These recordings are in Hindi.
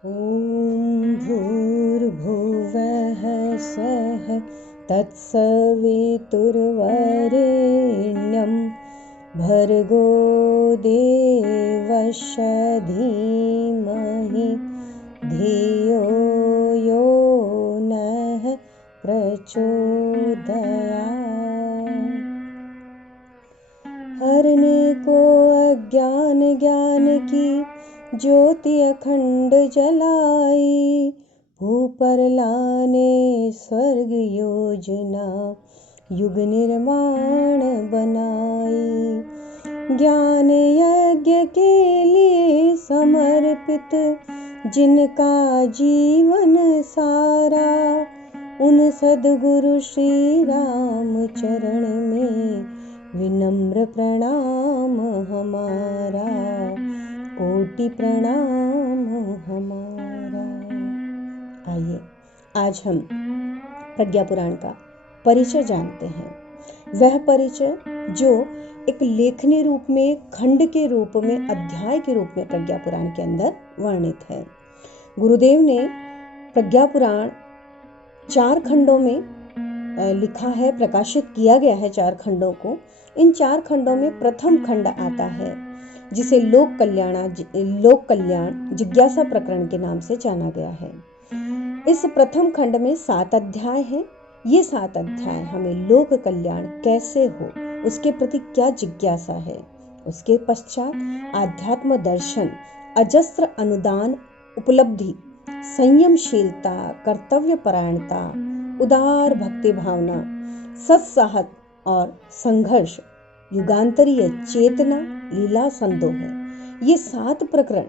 ॐ भूर्भुवः स्वः तत्सवितुर्वरेण्यं भर्गो देवस्य धीमहि धियो यो नः प्रचोदयात्। हरने को अज्ञान ज्ञान की ज्योति अखंड जलाई, भूपर लाने स्वर्ग योजना युग निर्माण बनाई। ज्ञान यज्ञ के लिए समर्पित जिनका जीवन सारा, उन सद्गुरु श्री राम चरण में विनम्र प्रणाम हमारा, कोटि प्रणाम हमारा। आइए आज हम प्रज्ञा पुराण का परिचय जानते हैं। वह परिचय जो एक लेखनी रूप में, खंड के रूप में, अध्याय के रूप में प्रज्ञा पुराण के अंदर वर्णित है। गुरुदेव ने प्रज्ञा पुराण 4 खंडों में लिखा है, प्रकाशित किया गया है 4 खंडों को। इन 4 खंडों में प्रथम खंड आता है जिसे लोक कल्याण जिज्ञासा प्रकरण के नाम से जाना गया है। इस प्रथम खंड में 7 अध्याय हैं। ये 7 अध्याय हमें लोक कल्याण कैसे हो, उसके प्रति क्या जिज्ञासा है। उसके पश्चात आध्यात्म दर्शन, अजस्त्र अनुदान उपलब्धि, संयमशीलता, कर्तव्य परायणता, उदार भक्ति भावना, सत्साहस और संघर्ष, युगांतरीय चेतना, लीला संदोह है। ये 7 प्रकरण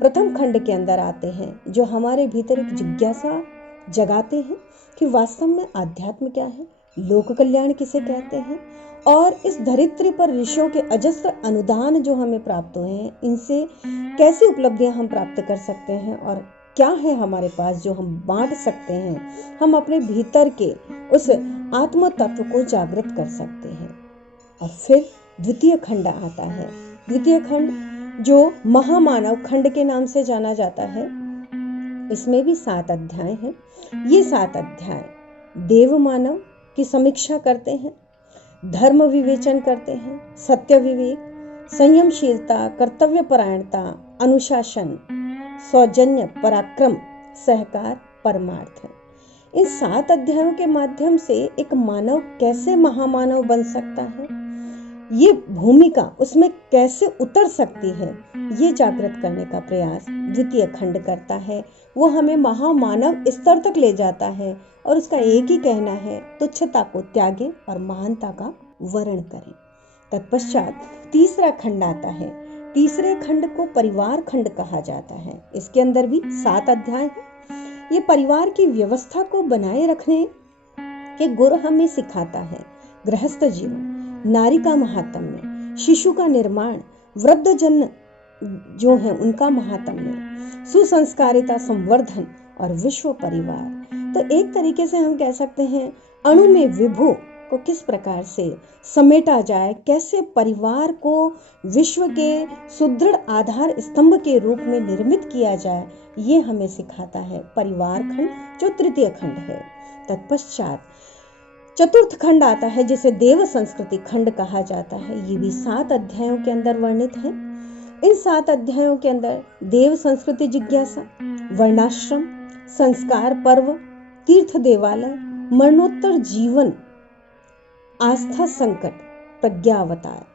प्रथम खंड के अंदर आते हैं जो हमारे भीतर एक जिज्ञासा जगाते हैं कि वास्तव में आध्यात्म क्या है, लोक कल्याण किसे कहते हैं, और इस धरित्री पर ऋषियों के अजस्त्र अनुदान जो हमें प्राप्त हुए हैं, इनसे कैसी उपलब्धियां हम प्राप्त कर सकते हैं और क्या है हमारे पास जो हम बांट सकते हैं। हम अपने भीतर के उस आत्म तत्व को जागृत कर सकते हैं। और फिर द्वितीय खंड आता है। द्वितीय खंड जो महामानव खंड के नाम से जाना जाता है, इसमें भी 7 अध्याय हैं। ये 7 अध्याय देव मानव की समीक्षा करते हैं, धर्म विवेचन करते हैं, सत्य विवेक, संयमशीलता, कर्तव्य परायणता, अनुशासन, सौजन्य, पराक्रम, सहकार, परमार्थ है। इन 7 अध्यायों के माध्यम से एक मानव कैसे महामानव बन सकता है, ये भूमिका उसमें कैसे उतर सकती है, ये जागृत करने का प्रयास द्वितीय खंड करता है। वो हमें महामानव स्तर तक ले जाता है और उसका एक ही कहना है, तुच्छता को त्यागें और महानता का वर्ण करें। तत्पश्चात तीसरा खंड आता है। तीसरे खंड को परिवार खंड कहा जाता है। इसके अंदर भी 7 अध्याय हैं। ये परिवार की व्यवस्था को बनाए रखने के गुर हमें सिखाता है। गृहस्थ जीवन, नारी का महात्म्य, शिशु का निर्माण, वृद्ध जन जो है उनका महात्म्य, सुसंस्कारिता, संवर्धन और विश्व परिवार। तो एक तरीके से हम कह सकते हैं अणु में विभु को किस प्रकार से समेटा जाए, कैसे परिवार को विश्व के सुदृढ़ आधार स्तंभ के रूप में निर्मित किया जाए, ये हमें सिखाता है परिवार खंड जो तृतीय खंड है। तत्पश्चात चतुर्थ खंड आता है जिसे देव संस्कृति खंड कहा जाता है। ये भी 7 अध्यायों के अंदर वर्णित है। इन 7 अध्यायों के अंदर देव संस्कृति जिज्ञासा, वर्णाश्रम, संस्कार पर्व, तीर्थ देवालय, मरणोत्तर जीवन, आस्था संकट, प्रज्ञावतार,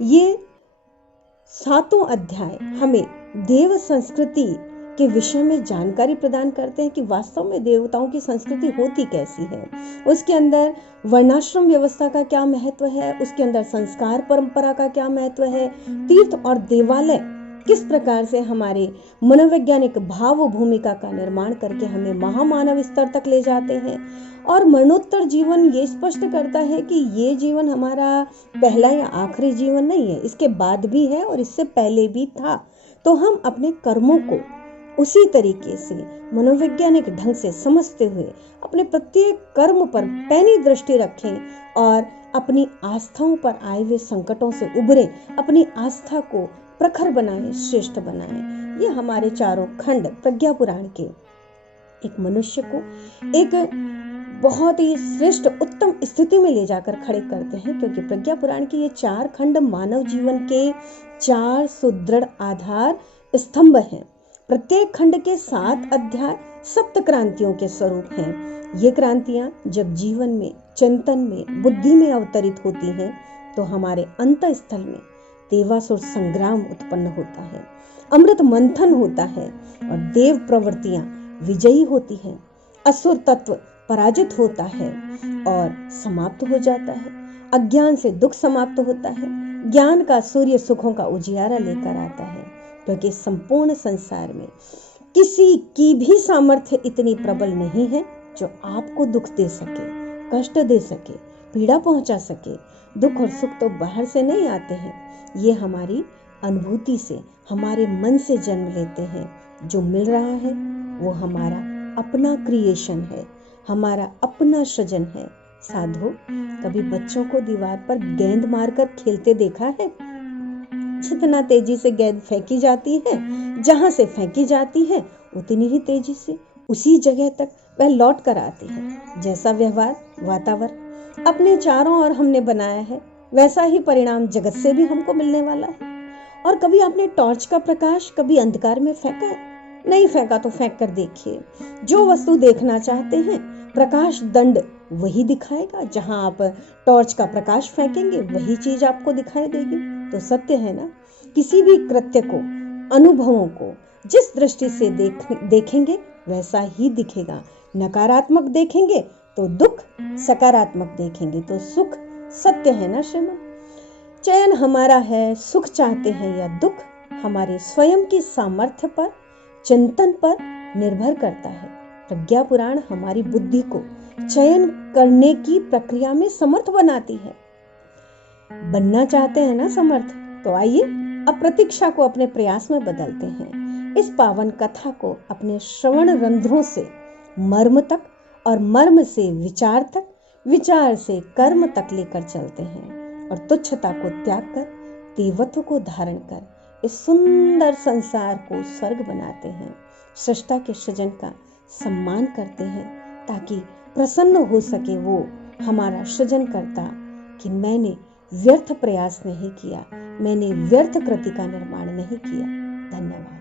ये 7 अध्याय हमें देव संस्कृति के विषय में जानकारी प्रदान करते हैं कि वास्तव में देवताओं की संस्कृति होती कैसी है। उसके अंदर वर्णाश्रम व्यवस्था का क्या महत्व है, उसके अंदर संस्कार परंपरा का क्या महत्व है, तीर्थ और देवालय किस प्रकार से हमारे मनोवैज्ञानिक भाव भूमिका का निर्माण करके हमें महामानव स्तर तक ले जाते हैं। और मरणोत्तर जीवन ये स्पष्ट करता है कि ये जीवन हमारा पहला या आखिरी जीवन नहीं है, इसके बाद भी है और इससे पहले भी था। तो हम अपने कर्मों को उसी तरीके से मनोवैज्ञानिक ढंग से समझते हुए अपने प्रत्येक कर्म पर पैनी दृष्टि रखें और अपनी आस्थाओं पर आए हुए संकटों से उबरें, अपनी आस्था को प्रखर बनाएं, श्रेष्ठ बनाएं। ये हमारे चारों खंड प्रज्ञा पुराण के एक मनुष्य को एक बहुत ही श्रेष्ठ उत्तम स्थिति में ले जाकर खड़े करते हैं, क्योंकि प्रज्ञा पुराण के ये 4 खंड मानव जीवन के 4 सुदृढ़ आधार स्तंभ हैं। प्रत्येक खंड के 7 अध्याय सप्त क्रांतियों के स्वरूप हैं। ये क्रांतियां जब जीवन में, चिंतन में, बुद्धि में अवतरित होती हैं तो हमारे अंतःस्थल में देवासुर संग्राम उत्पन्न होता है, अमृत मंथन होता है और देव प्रवृत्तियां विजयी होती हैं, असुर तत्व पराजित होता है और समाप्त हो जाता है। अज्ञान से दुख समाप्त होता है, ज्ञान का सूर्य सुखों का उजियारा लेकर आता है, क्योंकि संपूर्ण संसार में किसी की भी सामर्थ्य इतनी प्रबल नहीं है जो आपको दुख दे सके, कष्ट दे सके, पीड़ा पहुंचा सके। दुख और सुख तो बाहर से नहीं आते हैं, ये हमारी अनुभूति से, हमारे मन से जन्म लेते हैं। जो मिल रहा है वो हमारा अपना क्रिएशन है, हमारा अपना सृजन है। साधु, कभी बच्चों को दीवार पर गेंद मारकर खेलते देखा है? जितना तेजी से गेंद फेंकी जाती है, जहां से फेंकी जाती है उतनी ही तेजी से उसी जगह तक वह लौट कर आती है। जैसा व्यवहार, वातावरण अपने चारों ओर हमने बनाया है, वैसा ही परिणाम जगत से भी हमको मिलने वाला है। और कभी आपने टॉर्च का प्रकाश कभी अंधकार में फेंका है? नहीं फेंका तो फेंक कर देखिए। जो वस्तु देखना चाहते हैं प्रकाश दंड वही दिखाएगा। जहां आप टॉर्च का प्रकाश फेंकेंगे वही चीज आपको दिखाई देगी। तो सत्य है ना, किसी भी कृत्य को, अनुभवों को जिस दृष्टि से देखेंगे वैसा ही दिखेगा। नकारात्मक देखेंगे तो दुख, सकारात्मक देखेंगे तो सुख। सत्य है ना श्रीमान? चयन हमारा है, सुख चाहते हैं या दुख, हमारे स्वयं की सामर्थ्य पर, चिंतन पर निर्भर करता है। प्रज्ञा पुराण हमारी बुद्धि को चयन करने की प्रक्रिया में समर्थ बनाती है। बनना चाहते हैं ना समर्थ, तो आइए अब प्रतीक्षा को अपने प्रयास में बदलते हैं। इस पावन कथा को अपने श्रवण रंध्रों से मर्म तक और मर्म से विचार तक, विचार से कर्म तक लेकर चलते हैं और तुच्छता को त्याग कर, देवत्व को धारण कर इस सुंदर संसार को स्वर्ग बनाते हैं। सृष्टा के सृजन का सम्मान करते हैं ताकि प्रसन्न हो सके वो हमारा सृजन करता कि मैंने व्यर्थ प्रयास नहीं किया, मैंने व्यर्थ कृति का निर्माण नहीं किया। धन्यवाद।